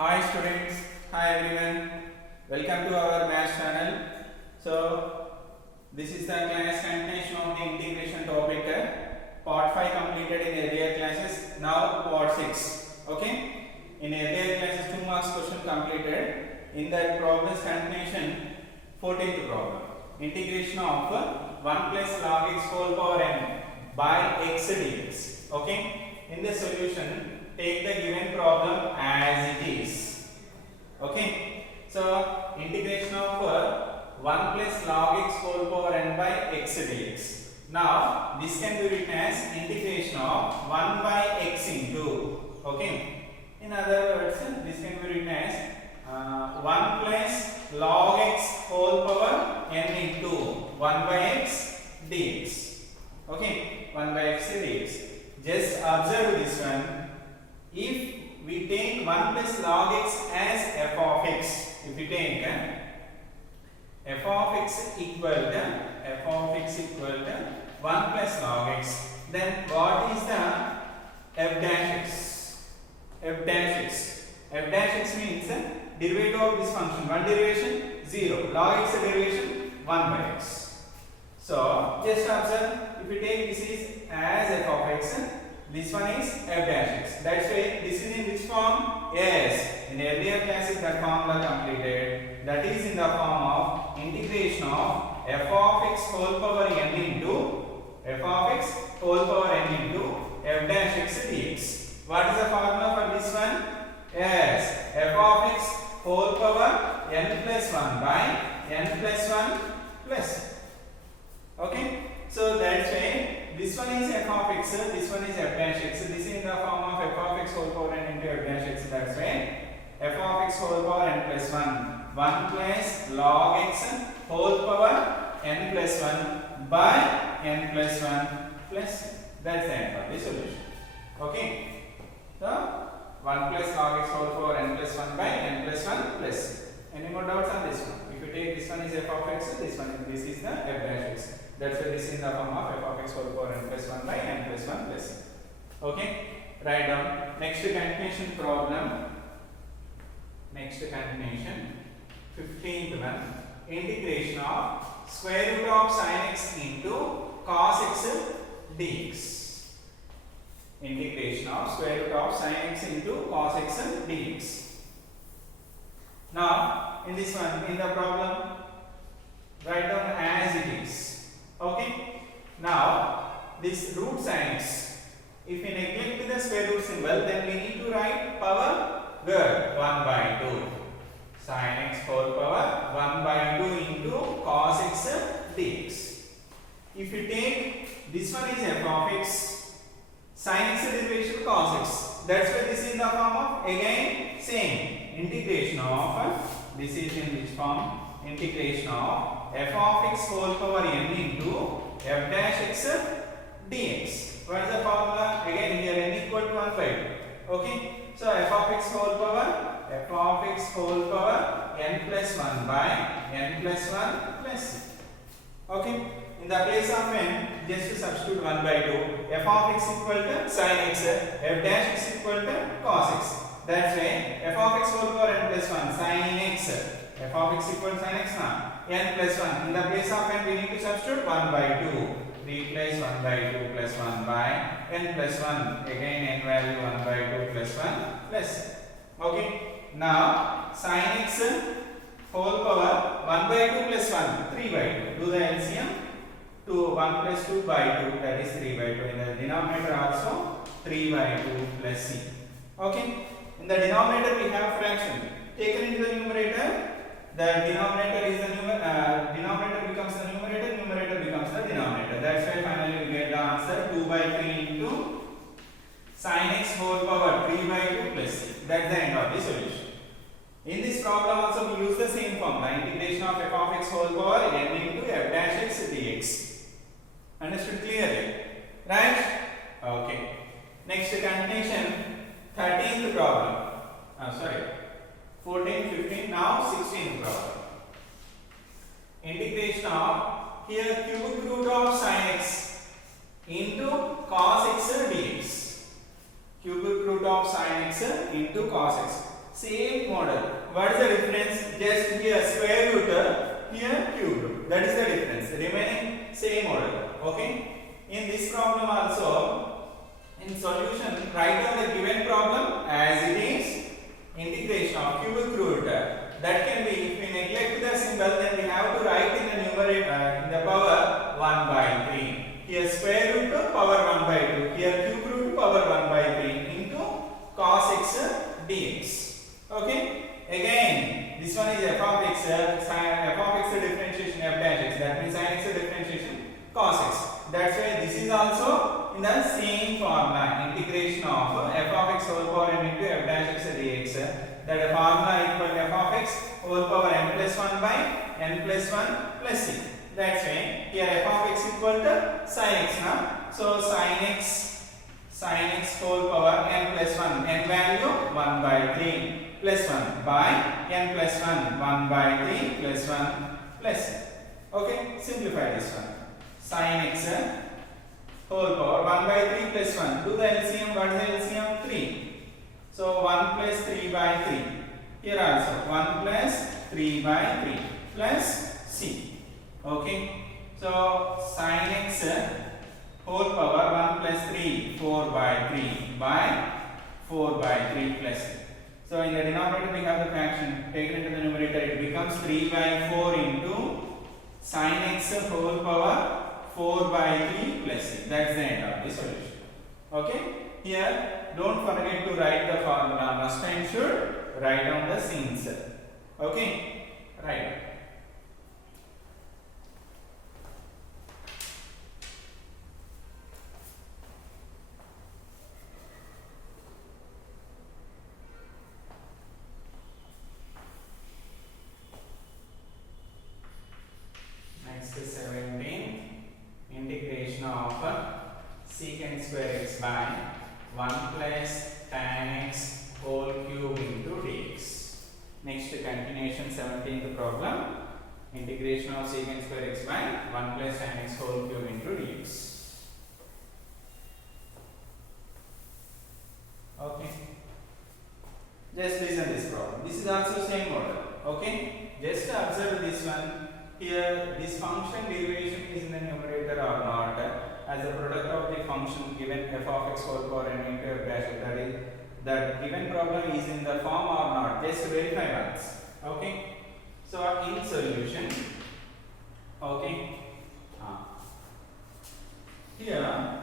Hi students, hi everyone. Welcome to our math channel. So this is the class continuation of the integration topic. Part 5 completed in earlier classes. Now part 6. Okay. In earlier classes 2 marks question completed. In that problem's continuation 14th problem. Integration of 1 plus log x whole power n by x dx. Okay. In the solution take the given problem as it is. Okay. So integration of 1 plus log x whole power n by x dx. Now this can be written as integration of 1 by x into. Okay. In other words, this can be written as 1 plus log x whole power n into 1 by x dx. Okay. 1 by x dx. Just observe this one. If we take 1 plus log x as f of x, if we take f of x equal to 1 plus log x, then what is the f dash x? F dash x. F dash x means derivative of this function. One derivation 0. Log x derivation 1 by x. So just observe. If we take this is as f of x, this one is f dash x. That's why this is in which form? Yes. In earlier classes that formula completed. That is in the form of integration of f of x whole power n into f of x whole power n into f dash x dx. What is the formula for this one? Yes. F of x whole power n plus 1 by n plus 1 plus. Okay. So that's why this one is f of x, this one is f dash x. This is in the form of f of x whole power n into f dash x. That's why f of x whole power n plus 1. 1 plus log x whole power n plus 1 by n plus 1 plus. That's the end of the solution. Okay. So 1 plus log x whole power n plus 1 by n plus 1 plus. Any more doubts on this one? If you take this one is f of x, this is the f dash x. That's why this is in the form of f of x whole power n plus 1 by n plus 1 plus. Okay. Write down. Next continuation problem. Next continuation. 15th one. Integration of square root of sin x into cos x dx. Integration of square root of sin x into cos x dx. Now in this one, in the problem, write down as it is. Okay. Now this root sin x, if we neglect the square root symbol, then we need to write power where 1 by 2 sin x whole power 1 by 2 into cos x dx. If you take this one is f of x, sin x derivation cos x. That's why this is in the form of again same integration of this is in which form? Integration of f of x whole power n into f dash x dx. What is the formula? Again here n equal to 1 by 2. Okay. So f of x whole power n plus 1 by n plus 1 plus. Okay. In the place of n, just substitute 1 by 2. F of x equal to sin x, f dash x equal to cos x. That's why f of x whole power n plus 1 sin x. F of x equal to sin x now. N plus 1. In the place of n, we need to substitute 1 by 2. Replace 1 by 2 plus 1 by n plus 1. Again n value 1 by 2 plus 1 plus. Okay. Now sin x whole power 1 by 2 plus 1, 3 by 2. Do the LCM. 1 plus 2 by 2, that is 3 by 2. In the denominator also 3 by 2 plus c. Okay. In the denominator we have fraction. Taken into the numerator, the denominator is the denominator becomes the numerator, numerator becomes the denominator. That's why finally we get the answer 2 by 3 into sin x whole power 3 by 2 plus c. That's the end of the solution. In this problem also we use the same formula, integration of f of x whole power n into f dash x dx. Understood clearly? Right? Okay. Next continuation, 13th problem. 14, 15, now 16th problem. Integration of here cubic root of sin x into cos x dx. Cubic root of sin x into cos x. Same model. What is the difference? Just here square root, here cube root. That is the difference. Remaining same model. Okay. In this problem also, in solution, write down the given problem as it is. Integration of cubic root. That can be, if we neglect the symbol, then we have to write in the numerator in the power 1 by 3. Here square root to power 1 by 2. Here cube root to power 1 by 3 into cos x dx. Okay. Again, this one is f of x, f of x differentiation f dash x. That means sin x differentiation cos x. That's why this is also in the same formula. Integration of f of x whole power n into f dash x dx. That formula equal to f of x whole power n plus 1 by n plus 1 plus c. That's why here f of x equal to sin x now. So sin x whole power n plus 1, n value 1 by 3 plus 1 by n plus 1, 1 by 3 plus 1 plus. Okay, simplify this one. Sin x whole power 1 by 3 plus 1. Do the LCM. What is the LCM? 3. So 1 plus 3 by 3. Here also 1 plus 3 by 3 plus c. Okay. So sin x whole power 1 plus 3, 4 by 3 by 4 by 3 plus c. So in the denominator we have the fraction taken into the numerator. It becomes 3 by 4 into sin x whole power 4 by 3 plus c. That's the end of the solution. Okay. Here don't forget to write the formula. Must and should write down the scenes. Okay. Right. Next is 17. Integration of secant square x by 1 plus tan x whole cube into dx. Next continuation 17th problem. Integration of secant square x by 1 plus tan x whole cube into dx. Okay. Just listen this problem. This is also same model. Okay. Just observe this one. Here this function derivation is in the numerator or not, as the product of the function given f of x whole power n into f dash. That is, that given problem is in the form or not. Just verify once. Okay. So in solution, okay, here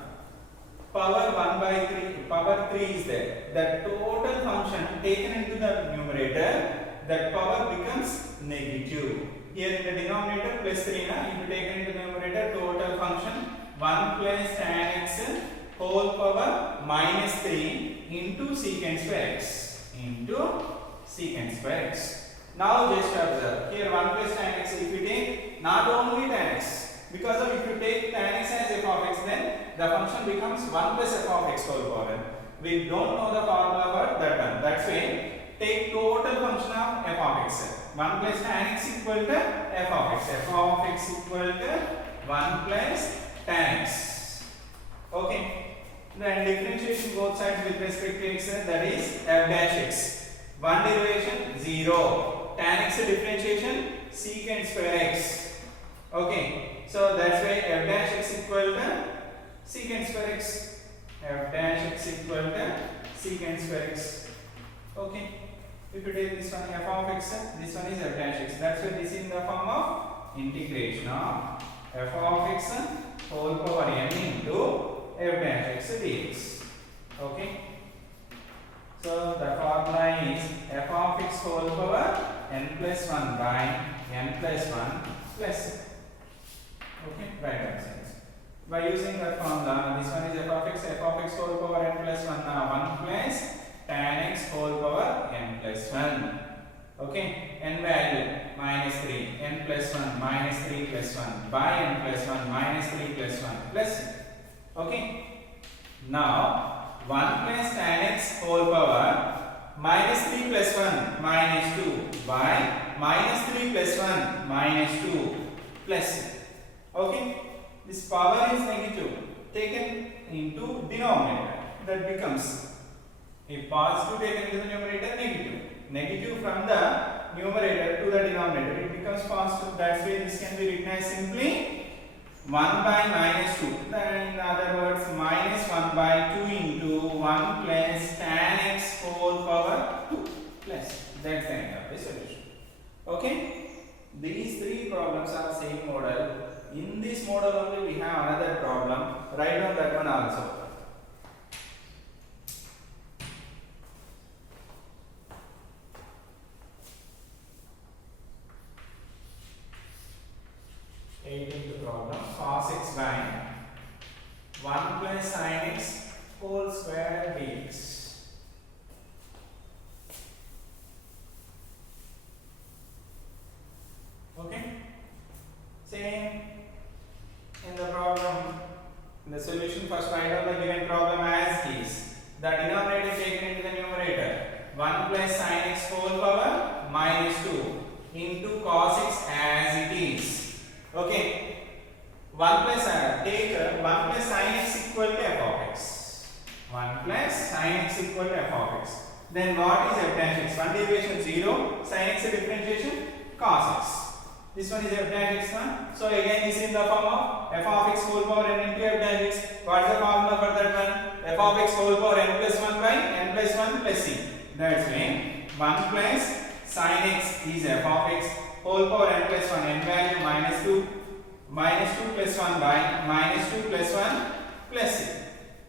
power 1 by 3, power 3 is there. The total function taken into the numerator, that power becomes negative. Here in the denominator plus 3 na, if you take into the numerator, total function 1 plus tan x whole power minus 3 into secant square x into secant square x. Now just observe here 1 plus tan x. If you take not only tan x, because of if you take tan x as f of x, then the function becomes 1 plus f of x whole power. We don't know the formula for that one. That's why take total function of f of x. 1 plus tan x equal to f of x. F of x equal to 1 plus tan x. Okay. Then differentiation both sides with respect to x, that is f dash x. One derivation 0. Tan x differentiation secant square x. Okay. So that's why f dash x equal to secant square x. F dash x equal to secant square x. Okay. If you take this one f of x, this one is f dash x. That's why this is in the form of integration of f of x whole power n into f dash x dx. Okay. So the formula is f of x whole power n plus 1 by n plus 1 plus. Okay. Right answer. By using that formula, this one is f of x whole power n plus 1. Now 1 plus tan x whole power n plus 1. Okay, n value minus 3, n plus 1 minus 3 plus 1 by n plus 1 minus 3 plus 1 plus. Okay, now 1 plus tan x whole power minus 3 plus 1 minus 2 by minus 3 plus 1 minus 2 plus. Okay, this power is negative taken into denominator. That becomes, if positive taken into the numerator, negative. Negative from the numerator to the denominator, it becomes positive. That's why this can be written as simply 1 by minus 2. Then in other words, minus 1 by 2 into 1 plus tan x whole power 2 plus. That's the end of the solution. Okay? These three problems are same model. In this model only we have another problem. Write down that one also. Problem cos x by 1 plus sin x whole square dx. Okay, same in the problem, in the solution. First write down the given problem as is. The denominator taken into the numerator 1 plus sin x whole power minus 2 into cos x as it is. Okay, 1 plus take 1 plus sin x equal to f of x. 1 plus sin x equal to f of x. Then what is f dash x? One derivation 0, sin x differentiation cos x. This one is f dash x. So again this is in the form of f of x whole power n into f dash x. What is the formula for that one? F of x whole power n plus 1 by n plus 1 plus c. That's when 1 plus sin x is f of x whole power n plus 1, n value minus 2. Minus 2 plus 1 by minus 2 plus 1 plus c.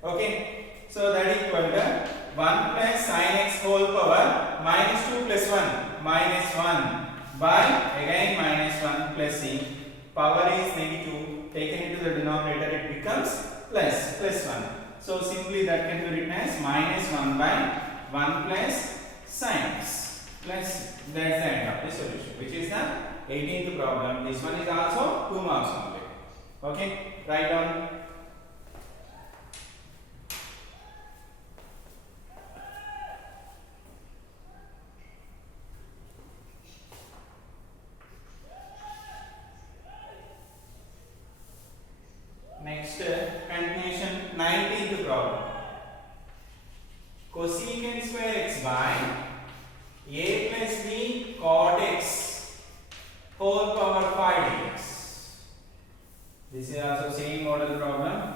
Okay, so that equal to 1 plus sin x whole power minus 2 plus 1 minus 1 by again minus 1 plus c. Power is negative, taken into the denominator it becomes plus 1. So simply that can be written as minus 1 by 1 plus sin x plus c. That's the end of the solution, which is the 18th problem. This one is also 2 marks only. Okay, write down. Next, continuation 19th problem. Cosecant square x by a plus b cot x whole power 5 dx. This is also same model problem.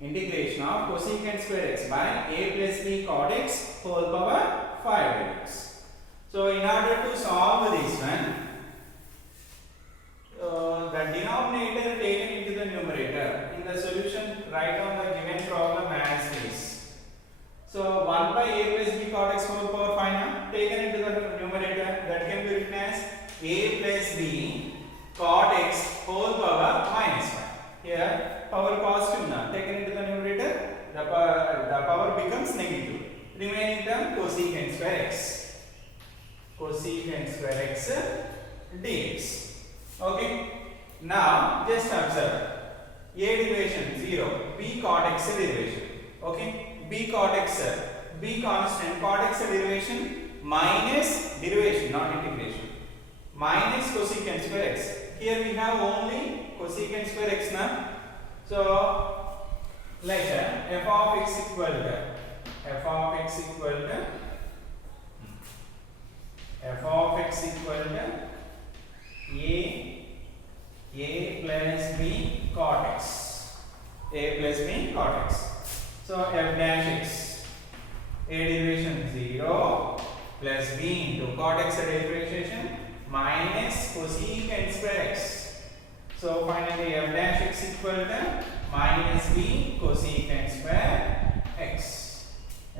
Integration of cosecant square x by a plus b cot x whole power 5 dx. So in order to solve this one, the denominator taken into the numerator. In the solution, write down the given problem as is. So 1 by a plus b cot x whole power 5 taken into the numerator, that can be written as a plus b cot x whole power minus 5. Here power positive now taken into the numerator, the power becomes negative. Remaining term cosecant square x. Cosecant square x dx. Okay. Now just observe a derivation 0, b cot x derivation. Okay, b cot x, b constant, cot x derivation minus derivation, not integration, minus cosecant square x. Here we have only cosecant square x now. So let f of x equal to f of x equal to f of x equal to a plus b cot x. A plus b cot x. So f dash x, a derivation 0 plus b into cot x derivation minus cosecant square x. So finally f dash x equal to minus b cosecant square x.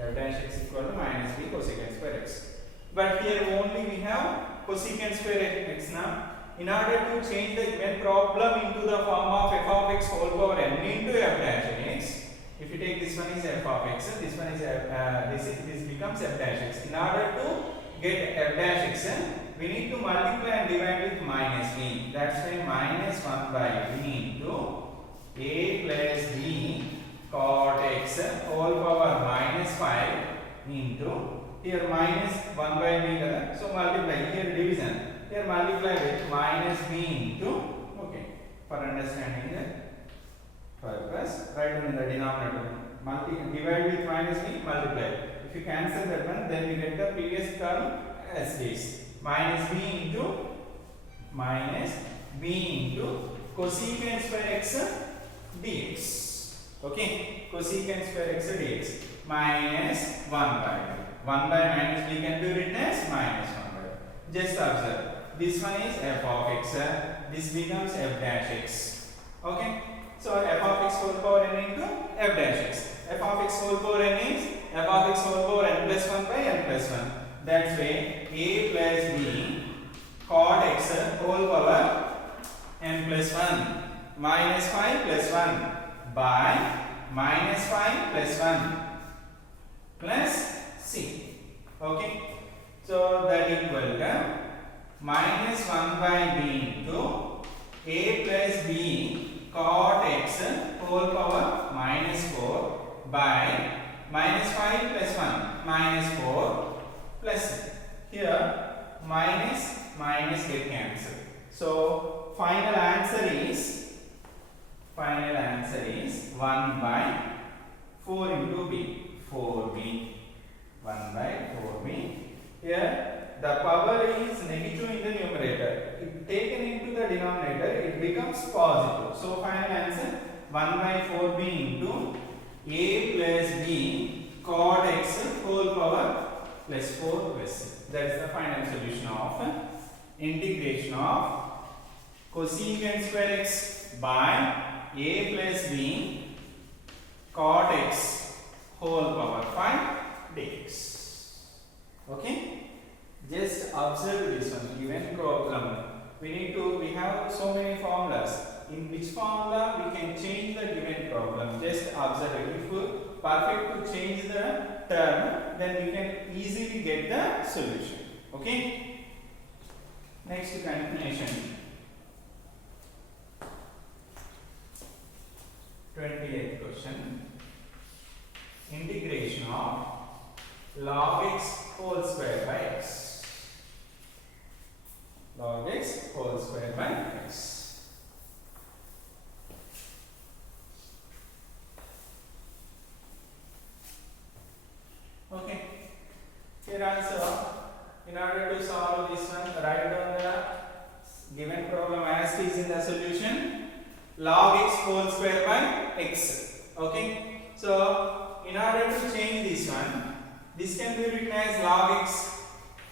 F dash x equal to minus b cosecant square x. But here only we have cosecant square x now. In order to change the given problem into the form of f of x whole power n into f dash x, if you take this one is f of x, this one is this becomes f dash x. In order to get f dash x, we need to multiply and divide with minus b. That's why minus 1 by b into a plus b cot x whole power minus 5 into here minus 1 by b. So multiply here division. Here multiply with minus b into, okay, for understanding the purpose, write down in the denominator divide with minus means multiply. If you cancel that one, then we get the previous term as this minus b into cosecant square x dx. Okay, cosecant square x dx minus 1 by minus b can be written as minus 1 by. Just observe, this one is f of x, this becomes f dash x. Okay, so f of x whole power n into f dash x. F of x whole power n is f of x whole power n plus 1 by n plus 1. That's way a plus b cot x whole power n plus 1 minus 5 plus 1 by minus 5 plus 1 plus c. Okay, so that equal to minus 1 by b into a plus b cot x whole power minus 4 by minus 5 plus 1 minus 4 plus c. Here minus get cancelled. So final answer is 1 by 4 into b, 4b, 1 by 4b. Here the power is negative in the numerator. If taken into the denominator, it becomes positive. So final answer 1 by 4b into a plus b cot x whole power plus 4 plus c. That is the final solution of integration of cosecant square x by a plus b cot x whole power 5 dx. Okay, just observe this one given problem. We have so many formulas. In which formula we can change the given problem? Just observe it. If perfect to change the term, then we can easily get the solution. Okay, next continuation. 28th question. Integration of log x whole square by x. Log x whole square by x. Okay. Here also, in order to solve this one, write down the given problem as it is in the solution. Log x whole square by x. Okay. So in order to change this one, this can be written as log x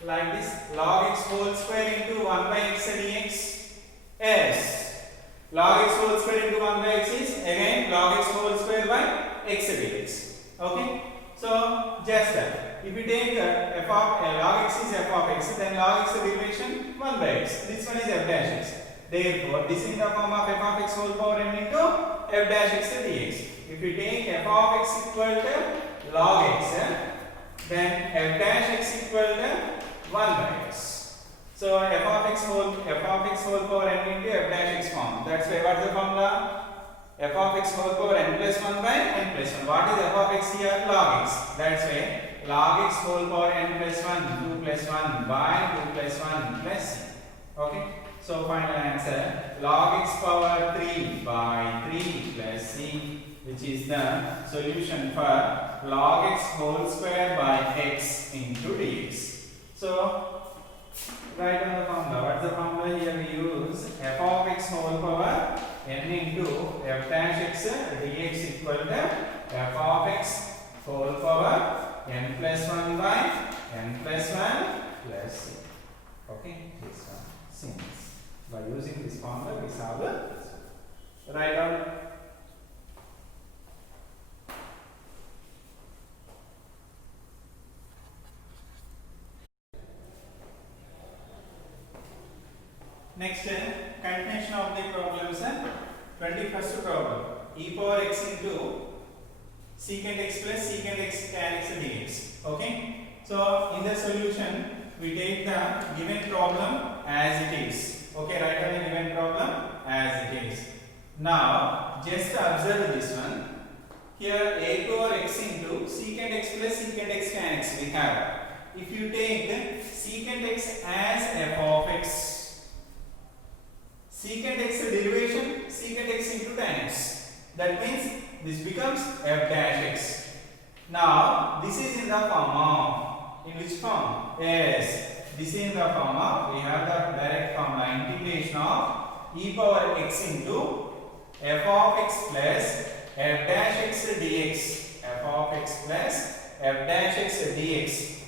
like this, log x whole square into 1 by x dx. Yes, log x whole square into 1 by x is again log x whole square by x dx. Okay, so just that if we take f of log x is f of x, then log x derivation 1 by x, this one is f dash x. Therefore this is in the form of f of x whole power n into f dash x dx. If we take f of x equal to log x, then f dash x equal to 1 by x. So f of x whole power n into f dash x form. That's why what is the formula? F of x whole power n plus 1 by n plus 1. What is f of x here? Log x. That's why log x whole power n plus 1, 2 plus 1 by 2 plus 1 plus c. Okay. So final answer log x power 3 by 3 plus c, which is the solution for log x whole square by x into dx. So write down the formula. What is the formula here? We use f of x whole power n into f dash x dx equal to f of x whole power n plus 1 by n plus 1 plus c. Okay, this one. Since by using this formula we solve this. Write down. Next, continuation of the problems. 21st problem. E power x into secant x plus secant x tan x dx. Okay. So in the solution, we take the given problem as it is. Okay, write down the given problem as it is. Now, just observe this one. Here, a power x into secant x plus secant x tan x we have. If you take secant x as f of x, secant x derivation secant x into tan x. That means this becomes f dash x. Now this is in the form of, in which form? Yes, this is in the form of, we have the direct formula, integration of e power x into f of x plus f dash x dx, f of x plus f dash x dx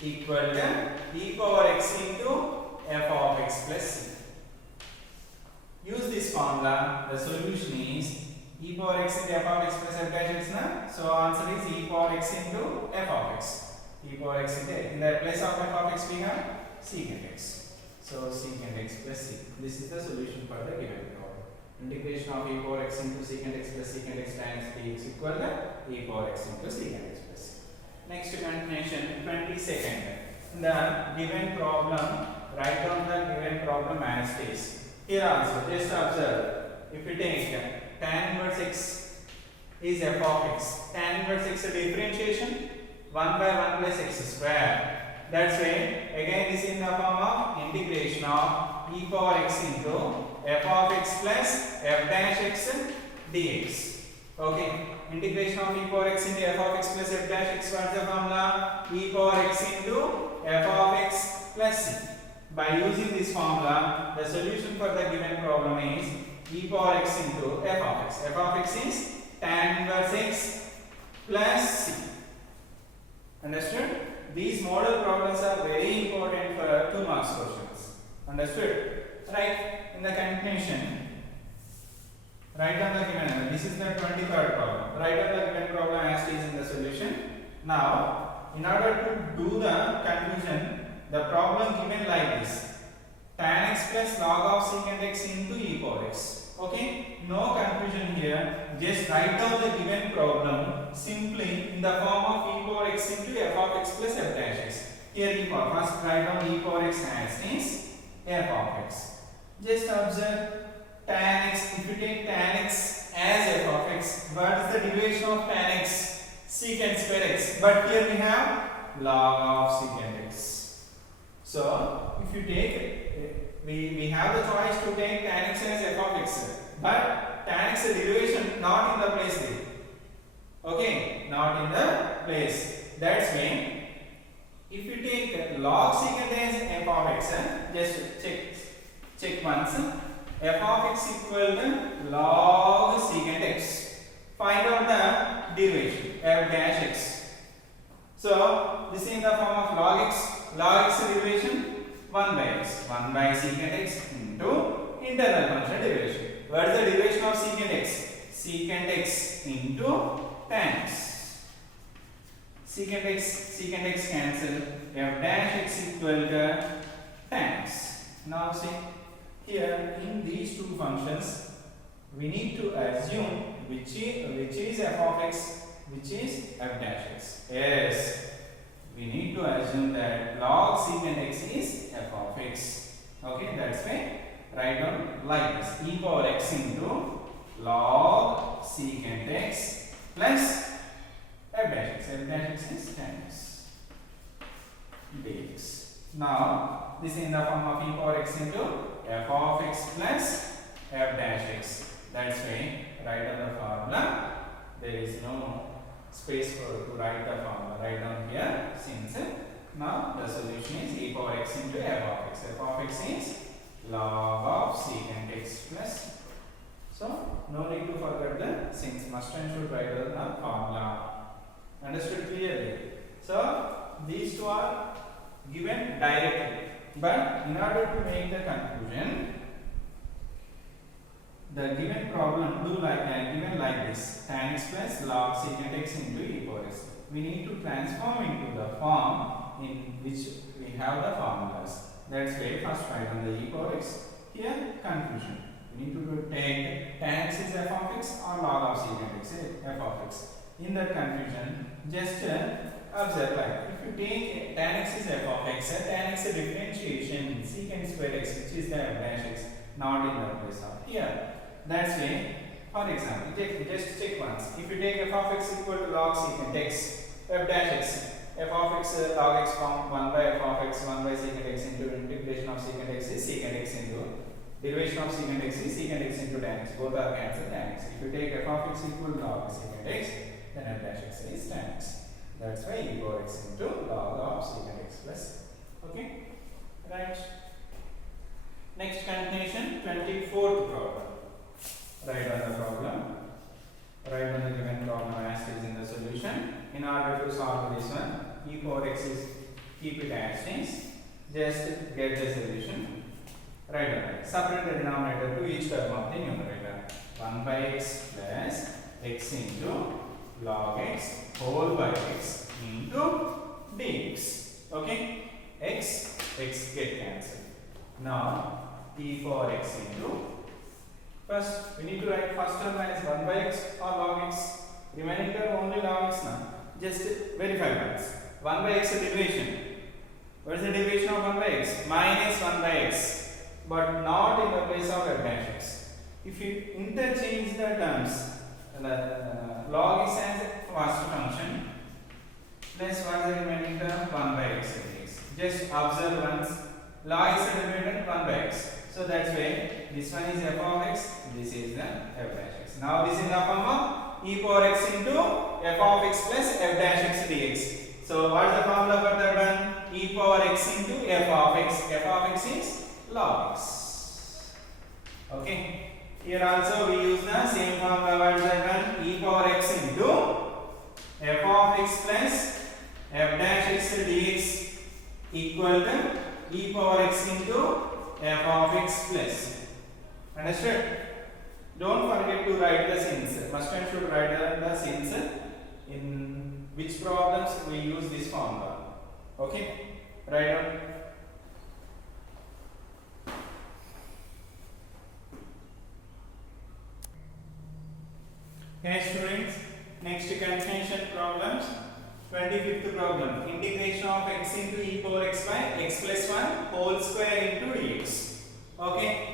equal to e power x into f of x plus c. Use this formula, the solution is e power x into f of x plus f dash x na? So answer is e power x into f of x. E power x into, in the place of f of x we have secant x. So secant x plus c. This is the solution for the given problem. Integration of e power x into secant x plus secant x times dx equal to e power x into secant x plus c. Next continuation, 22nd. In the given problem, write down the given problem as it is. Here also, just observe, if you take tan inverse x is f of x, tan inverse x differentiation 1 by 1 plus x square. That's why again this is in the form of integration of e power x into f of x plus f dash x dx. Okay, integration of e power x into f of x plus f dash x, what is the formula? E power x into f of x plus c. By using this formula, the solution for the given problem is e power x into f of x. F of x is tan inverse x plus c. Understood? These model problems are very important for 2 marks questions. Understood? Right? In the continuation, write down the given. This is the 23rd problem. Write down the given problem as it is in the solution. Now, in order to do the conclusion, the problem given like this: tan x plus log of secant x into e power x. Okay, no confusion here. Just write down the given problem simply in the form of e power x into f of x plus f dash x. Here e power, first write down e power x as is f of x. Just observe tan x. If you take tan x as f of x, what is the derivation of tan x? Secant square x. But here we have log of secant x. So, if you take, we have the choice to take tan x as f of x, but tan x derivation not in the place there. Okay, not in the place. That's why, if you take log secant as f of x, just check once. F of x equal to log secant x. Find out the derivation, f dash x. So, this is in the form of log x. Log x derivation 1 by x. 1 by secant x into internal function derivation. What is the derivation of secant x? Secant x into tan x. Secant x cancel. F dash x equal to tan x. Now see, here in these two functions, we need to assume which is f of x, which is f dash x. Yes. We need to assume that log secant x is f of x. Okay, that's why write down like this: e power x into log secant x plus f dash x. F dash x is tan x dx. Now, this is in the form of e power x into f of x plus f dash x. That's why write down the formula. There is no space for to write the formula. Write down here, since now the solution is e power x into f of x. F of x is log of secant x plus. So no need to forget the since must and should write down the formula. Understood clearly? So these two are given directly, but in order to make the conclusion, the given problem given like this: tan x plus log secant x into e power x. We need to transform into the form in which we have the formulas. That's why first write on the e power x. Here conclusion. We need to take tan x is f of x or log of secant x f of x. In that confusion, just observe like if you take tan x is f of x, tan x differentiation secant square x, which is the f dash x, not in the place of here. That's why, for example, just check once. If you take f of x equal to log secant x, f dash x, f of x log x form 1 by f of x 1 by secant x into integration of secant x is secant x into derivation of secant x is secant x into tan x. Both are cancelled tan x. If you take f of of x equal log secant x, then f dash x is tan x. That's why e power x into log of secant x plus. Okay, right. Next continuation, 24th problem. Write on the problem. Write on the given problem as is in the solution. In order to solve this one, e power x is keep it as is. Just get the solution. Write on it. Separate the denominator to each term of the numerator. 1 by x plus x into log x whole by x into dx. Okay, x get cancelled. Now e power x into, first we need to write first term as 1 by x or log x. Remaining term only log x now. Just verify once. 1 by x derivation. What is the derivation of 1 by x? Minus 1 by x, but not in the place of f dash x. If you interchange the terms, log x as first function plus what is the remaining term? 1 by x is. Just observe once. Log x is derivative 1 by x. So that's why this one is f of x, this is the f dash x. Now this is the form of e power x into f of x plus f dash x dx. So what is the formula for that one? E power x into f of x. F of x is log x. Okay. Here also we use the same formula. What is that one? E power x into f of x plus f dash x dx equal to e power x into f of x plus. Understood? Don't forget to write the signs. First time should write the signs in which problems we use this formula. Okay? Write down. Okay, students, next continuation problems. 25th problem. Integration of x into e power x by x plus 1 whole square into dx. Okay.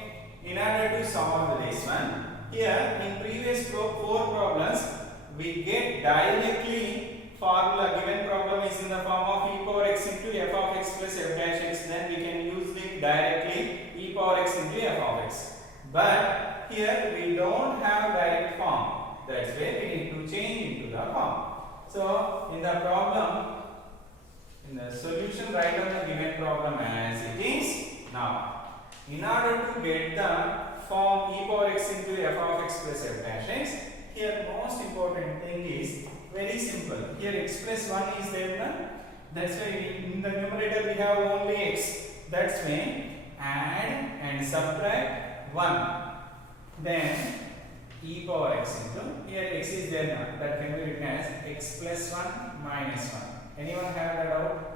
In order to solve this one, here in previous 4 problems, we get directly formula. Given problem is in the form of e power x into f of x plus f dash x. Then we can use it directly e power x into f of x. But here we don't have direct form. That's why we need to change into the form. So in the problem, in the solution, write on the given problem as it is. Now, in order to get the form e power x into f of x plus f dash x, here most important thing is very simple. Here x plus 1 is there now. That's why in the numerator we have only x. That's why add and subtract 1. Then e power x into, here x is there now, that can be written as x plus 1 minus 1. Anyone have a doubt?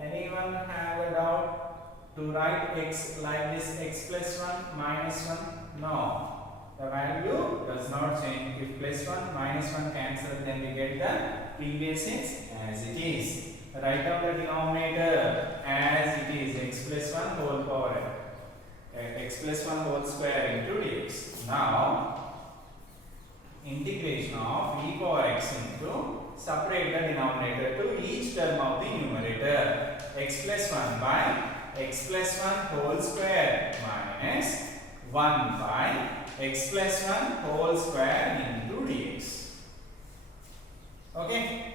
Anyone have a doubt to write x like this, x plus 1 minus 1? No. The value does not change. If plus 1 minus 1 cancel, then we get the previous x as it is. Write down the denominator as it is, x plus 1 whole power x plus 1 whole square into dx. Now, integration of e power x into, separate the denominator to each term of the numerator. X plus 1 by x plus 1 whole square minus 1 by x plus 1 whole square into dx. Okay.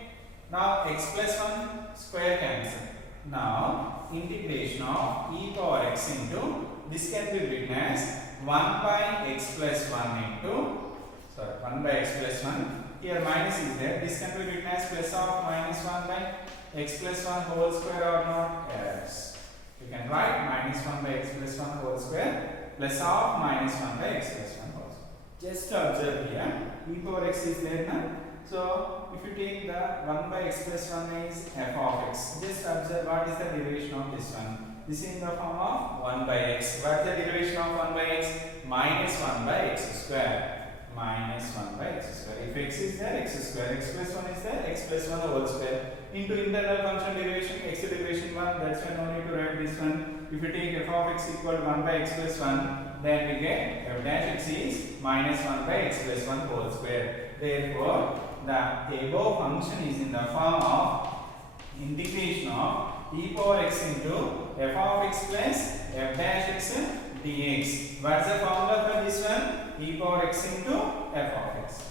Now, x plus 1 square cancel. Now, integration of e power x into, this can be written as 1 by x plus 1 into, 1 by x plus 1. Here minus is there. This can be written as plus of minus 1 by x plus 1 whole square or not? Yes. You can write minus 1 by x plus 1 whole square plus of minus 1 by x plus 1 whole square. Just observe here, e power x is there now. So, if you take the 1 by x plus 1 is f of x. Just observe what is the derivation of this one. This is in the form of 1 by x. What is the derivation of 1 by x? Minus 1 by x square. Minus 1 by x square. If x is there, x square. X plus 1 is there, x plus 1 whole square. Into internal function derivation, x derivation 1. That's why no need to write this one. If you take f of x equal 1 by x plus 1, then we get f dash x is minus 1 by x plus 1 whole square. Therefore, the above function is in the form of integration of e power x into f of x plus f dash x dx. What is the formula for this one? e power x into f of x.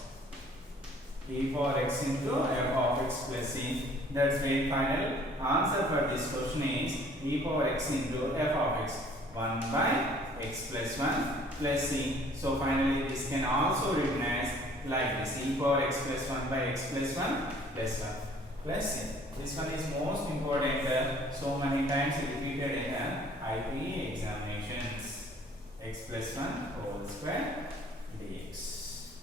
E power x into f of x plus c. That's why final answer for this question is e power x into f of x, 1 by x plus 1 plus c. So finally this can also written as like this, e power x plus 1 by x plus 1 plus 1 plus c. This one is most important, so many times repeated in IPE examinations. X plus 1 whole square dx.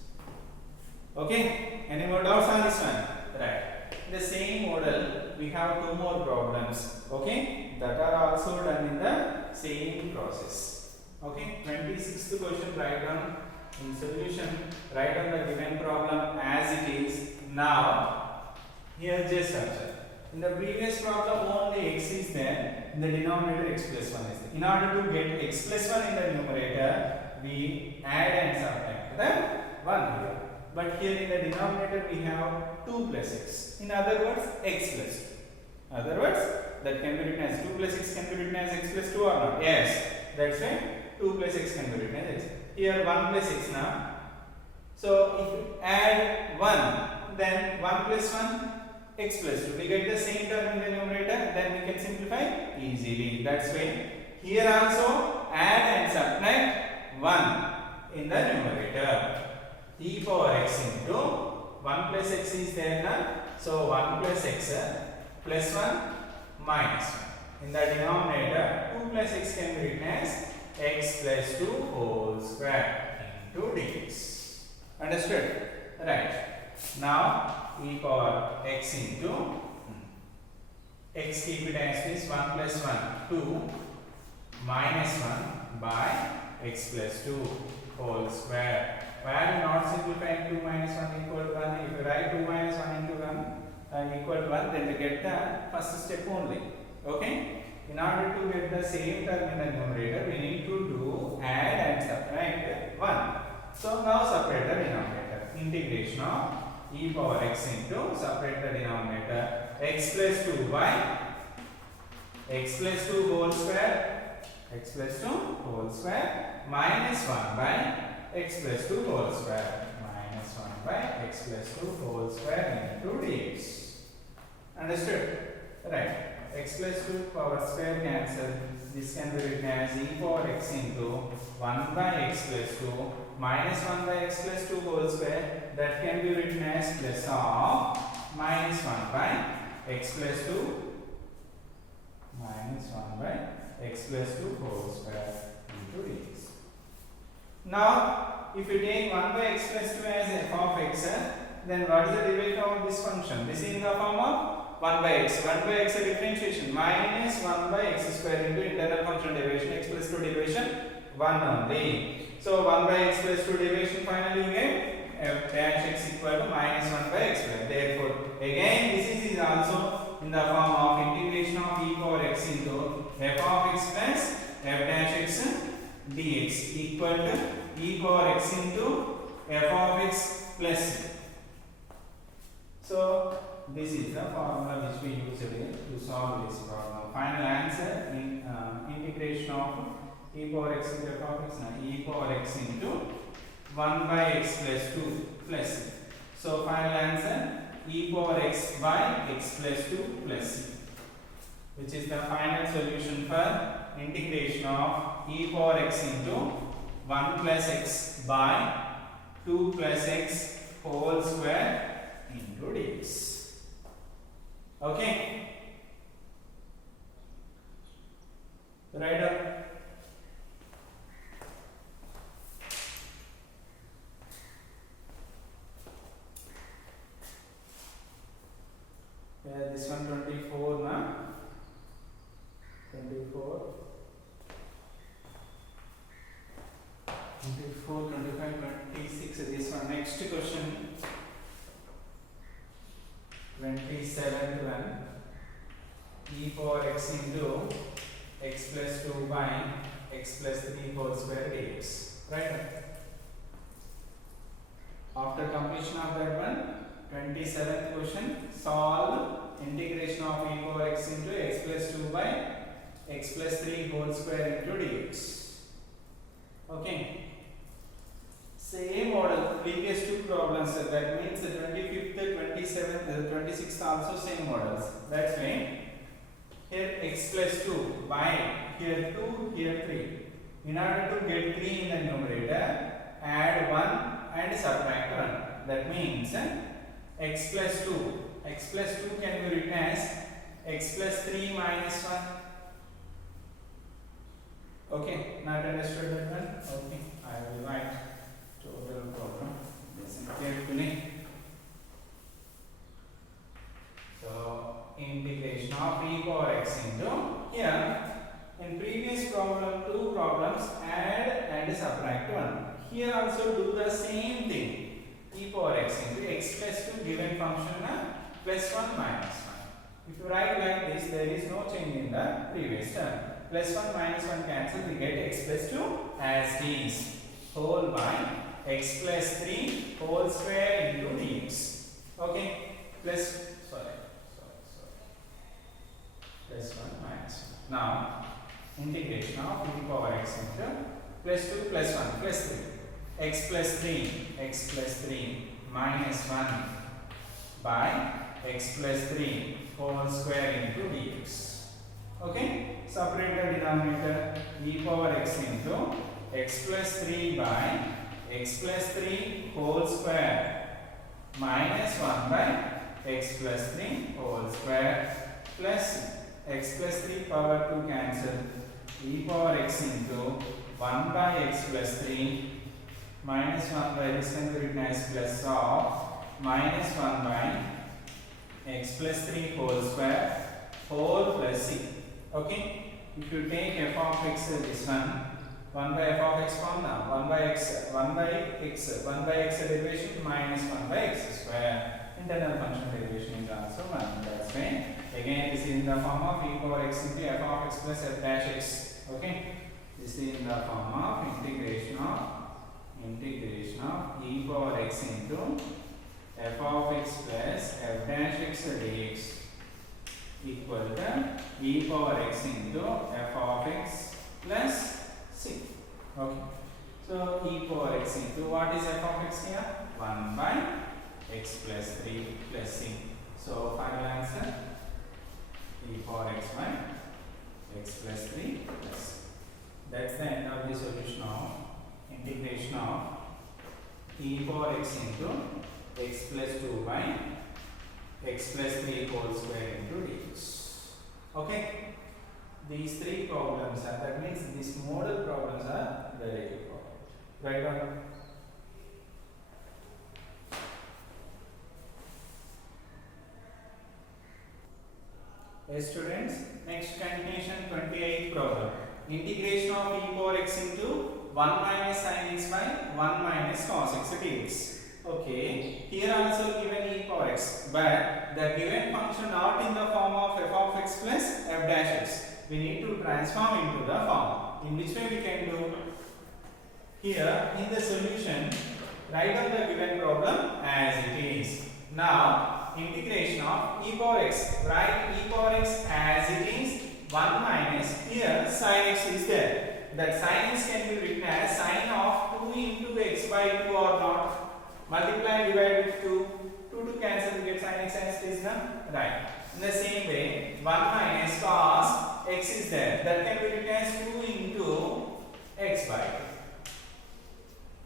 Okay, any more doubts on this one? Right. In the same model, we have two more problems. Okay, that are also done in the same process. Okay, 26th question, write down in solution, write down the given problem as it is. Now, here just structure. In the previous problem, only x is there. In the denominator, x plus 1 is there. In order to get x plus 1 in the numerator, we add and subtract the 1 here. But here in the denominator we have 2 plus x. In other words, x plus 2. Other words, that can be written as 2 plus x can be written as x plus 2 or not? Yes. That's why 2 plus x can be written as x. Here 1 plus x now. So if you add 1, then 1 plus 1, x plus 2. We get the same term in the numerator, then we can simplify easily. That's why here also add and subtract 1 in the numerator. E power x into 1 plus x is there now. So 1 plus x plus 1 minus 1. In the denominator, 2 plus x can be written as x plus 2 whole square into dx. Understood? Right. Now e power x into x, keep it as this, 1 plus 1 2 minus 1 by x plus 2 whole square. Why you not simplifying 2 minus 1 equal to 1? If you write 2 minus 1 into 1 equal to 1, then we get the first step only. Okay? In order to get the same term in the numerator, we need to do add and subtract 1. So now separate the denominator. Integration of e power x into, separate the denominator, x plus 2 by x plus 2 whole square, x plus 2 whole square minus 1 by x plus 2 whole square minus 1 by x plus 2 whole square into dx. Understood? Right. X plus 2 power square cancel. This can be written as e power x into 1 by x plus 2 minus 1 by x plus 2 whole square. That can be written as plus of minus 1 by x plus 2 minus 1 by x plus 2 whole square into dx. Now, if you take 1 by x plus 2 as f of x, then what is the derivative of this function? This is in the form of 1 by x. 1 by x is differentiation minus 1 by x square into internal function derivation, x plus 2 derivation 1 only. So 1 by x plus 2 derivation, finally you get f dash x equal to minus 1 by x square. Therefore, again this is also in the form of integration of e power x into f of x plus f dash x dx equal to e power x into f of x plus c. So this is the formula which we use to solve this problem. Final answer in integration of e power x into f of x, e power x into 1 by x plus 2 plus c. So final answer e power x by x plus 2 plus c, which is the final solution for integration of e power x into 1 plus x by 2 plus x whole square into dx. Okay? Write down. Yeah, this one 24 now. 24, 25, 26. This one. Next question. 27th one. E power x into x plus 2 by x plus 3 whole square dx. Right? After completion of that one, 27th question, solve integration of e power x into x plus 2 by x plus 3 whole square into dx. Okay. previous two problems. That means the 25th, 27th, 26th also same models. That's why here x plus 2 by here 2, here 3. In order to get 3 in the numerator, add 1 and subtract 1. That means x plus 2. X plus 2 can be written as x plus 3 minus 1. Okay, not understood that one? Okay, I will write total problem. Listen carefully. So, integration of e power x into here. In previous problem, two problems add and subtract 1. Here also do the same thing. E power x into x plus 2 given function plus 1 minus 1. If you write like this, there is no change in the previous term. Plus 1 minus 1 cancel, we get x plus 2 as is whole by x plus 3 whole square into dx. Okay, plus plus 1 minus 1. Now, integration of e power x into plus 2 plus 1 plus 3. X plus 3 minus 1 by x plus 3 whole square into dx. Okay, separate the denominator. E power x into x plus 3 by x plus 3 whole square minus 1 by x plus 3 whole square plus x plus 3 power 2 cancel. E power x into 1 by x plus 3 minus 1 by this can be written as plus of minus 1 by x plus 3 whole square whole plus c. Okay, if you take f of x, this one 1 by f of x form now, 1 by x derivation minus 1 by x square. Internal function derivation is also 1. That's why again this is in the form of e power x into f of x plus f dash x. Okay, this is in the form of integration of e power x into f of x plus f dash x dx equal to e power x into f of x plus c. Okay, so e power x into what is f of x here? 1 by x plus 3 plus c. So final answer e power x by x plus 3 plus c. That's the end of the solution of integration of e power x into x plus 2 by x plus 3 whole square into dx. Okay, these three problems are, that means these model problems are very important. Right on. Yes, students, next continuation 28th problem. Integration of e power x into 1 minus sin x by 1 minus cos x dx. Okay, here also given e power x, but the given function not in the form of f of x plus f dash x. We need to transform into the form. In which way we can do? Here in the solution, write down the given problem as it is. Now, integration of e power x. Write e power x as it is 1 minus, here sin x is there. That sin x can be written as sin of 2 into x by 2 or not. Multiply and divide with 2. 2 to cancel, we get sin x as it is now. Right. In the same way, 1 minus cos x is there. That can be written as 2 into x by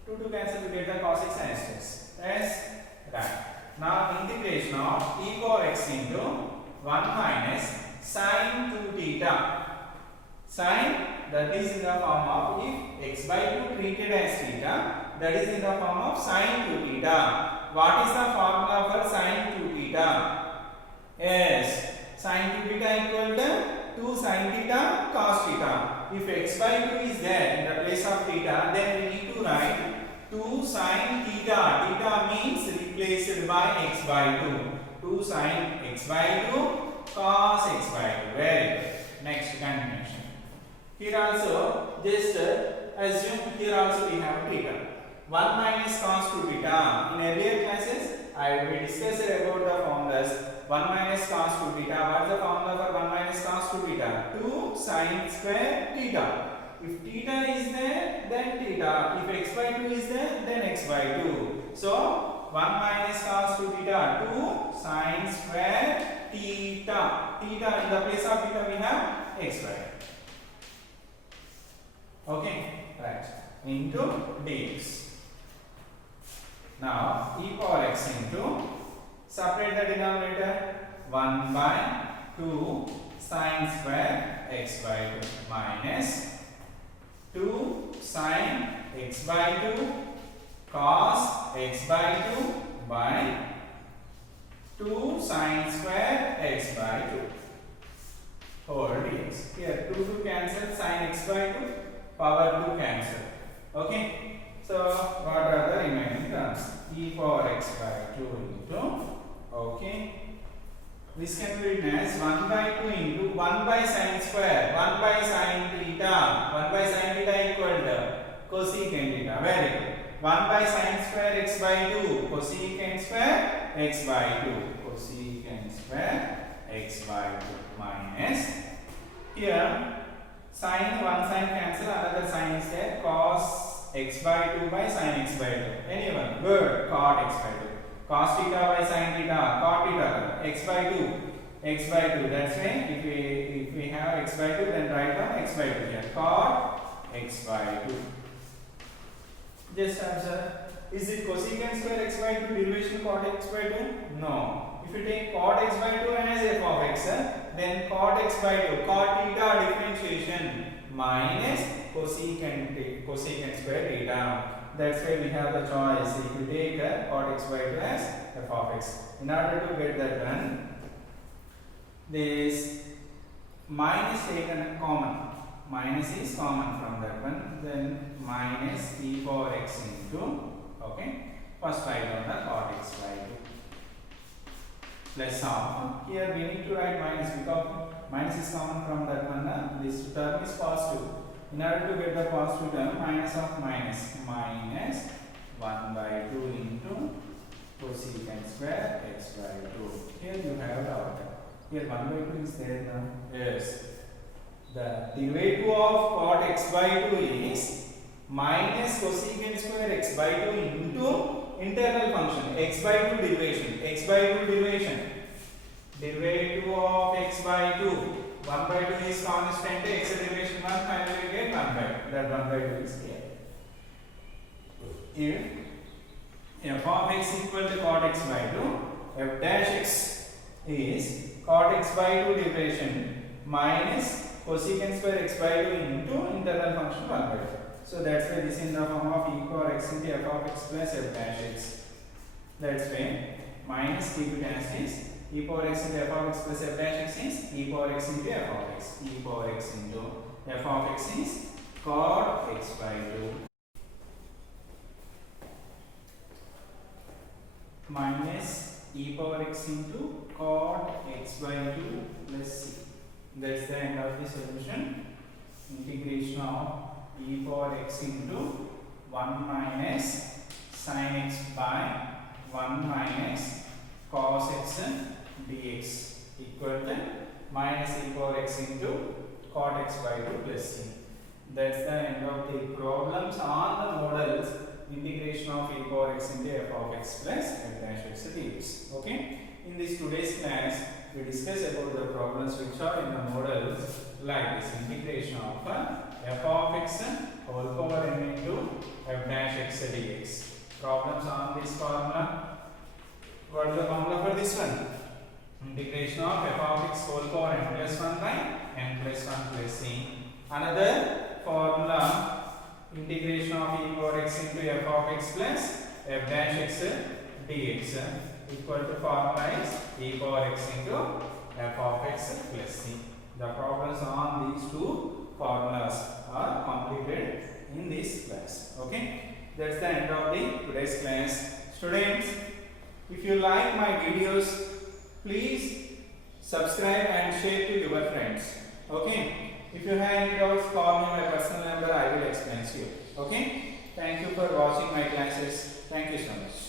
2. 2 to cancel, we get the cos x as it is. Yes? Right. Now integration of e power x into 1 minus sin 2 theta. Sin, that is in the form of, if x by 2 treated as theta, that is in the form of sin 2 theta. What is the formula for sin 2 theta? Yes, sin 2 theta equal to 2 sin theta cos theta. If x by 2 is there in the place of theta, then we need to write 2 sin theta. Theta means replaced by x by 2. 2 sin x by 2 cos x by 2. Very good. Next continuation. Here also just assume here also we have theta. 1 minus cos 2 theta. In earlier classes we discussed about the formulas. 1 minus cos 2 theta. What is the formula for 1 minus cos 2 theta? 2 sin square theta. If theta is there, then theta. If x by 2 is there, then x by 2. So 1 minus cos 2 theta 2 sin square theta. Theta in the place of theta we have x square. Okay, right. Into dx. Now e power x into, separate the denominator, 1 by 2 sin square x by 2 minus 2 sin x by 2 cos x by 2 by 2 sin square x by 2 whole dx. Here 2 cancel, sin x by 2 power 2 cancel. Okay. So what are the remaining terms? E power x by 2 into, okay, this can be written as 1 by 2 into 1 by sin square, 1 by sin theta, 1 by sin theta equal to cosecant theta. Very good. 1 by sin square x by 2, cosecant square x by 2, cosecant square x by 2 minus, here sin, one sin cancel, another sin is there, cos x by 2 by sin x by 2. Anyone? Good. Cot x by 2. Cos theta by sin theta. Cot theta. X by 2. X by 2. That's why if we have x by 2, then write down x by 2 here. Cot x by 2. Just observe. Is it cosecant square x by 2 derivation cot x by 2? No. If you take cot x by 2 and as f of x, then cot x by 2. Cot theta differentiation minus cosecant square theta. That's why we have the choice. If you take cot x by 2 as f of x. In order to get that done, this minus taken common. Minus is common from that one. Then minus e power x into, okay, first write down the cot x by 2 plus of, here we need to write minus because minus is common from that one. This term is positive. In order to get the positive term, minus of minus, minus 1 by 2 into cosecant square x by 2. Here you have the order. Here 1 by 2 is there now. Yes. The derivative of cot x by 2 is minus cosecant square x by 2 into internal function x by 2 derivation. X by 2 derivation. Derivative of x by 2. 1 by 2 is constant, x derivation 1, finally we get 1 by 2. That 1 by 2 is here. If f of x equal to cot x by 2, f dash x is cot x by 2 derivation minus cosecant square x by 2 into internal function 1 by 2. So that's why this is in the form of e power x into f of x plus f dash x. That's why minus keep it as is. E power x into f of x plus f dash x is e power x into f of x. E power x into f of x is cot x by 2 minus e power x into cot x by 2 plus c. That's the end of the solution. Integration of e power x into 1 minus sin x by 1 minus cos x dx equal to minus e power x into cot x by 2 plus c. That's the end of the problems on the models integration of e power x into f of x plus f dash x dx. Okay. In this today's class, we discuss about the problems which are in the models like this integration of f of x whole power n into f dash x dx. Problems on this formula. What is the formula for this one? Integration of f of x whole power n plus 1 by n plus 1 plus c. Another formula, integration of e power x into f of x plus f dash x dx equal to formula is e power x into f of x plus c. The problems on these two formulas are completed in this class. Okay, that's the end of the today's class. Students, if you like my videos, please subscribe and share to your friends. Okay, if you have any doubts, call me my personal number, I will explain to you. Okay, thank you for watching my classes. Thank you so much.